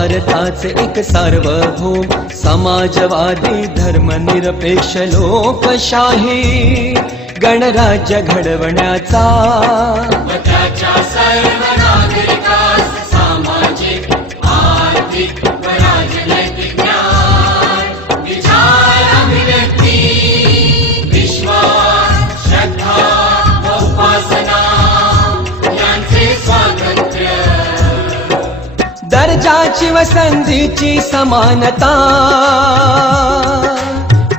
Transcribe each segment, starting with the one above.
भारताचे एक सार्वभौम समाजवादी धर्मनिरपेक्ष लोकशाही गणराज्य घडवण्याचा व त्याच्या सर्व नागरिकास सामाजिक आर्थिक व राजनैतिक न्याय विचार अभिव्यक्ती विश्वास श्रद्धा व उपासना यांचे स्वातंत्र्य दर्जाची व संधीची समानता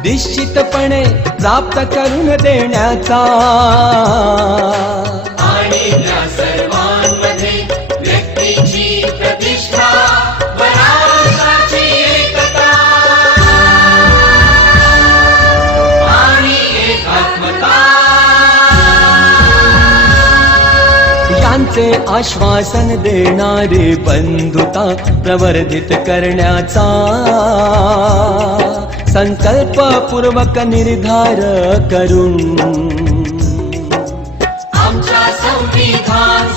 निश्चितपणे प्राप्त करून देण्याचा आणि त्या सर्वांमध्ये व्यक्तीची प्रतिष्ठा व राष्ट्राची एकता आणि एकात्मता यांचे आश्वासन देणारी बंधुता प्रवर्धित करण्याचा संकल्पपूर्वक निर्धार करून आमच्या संविधान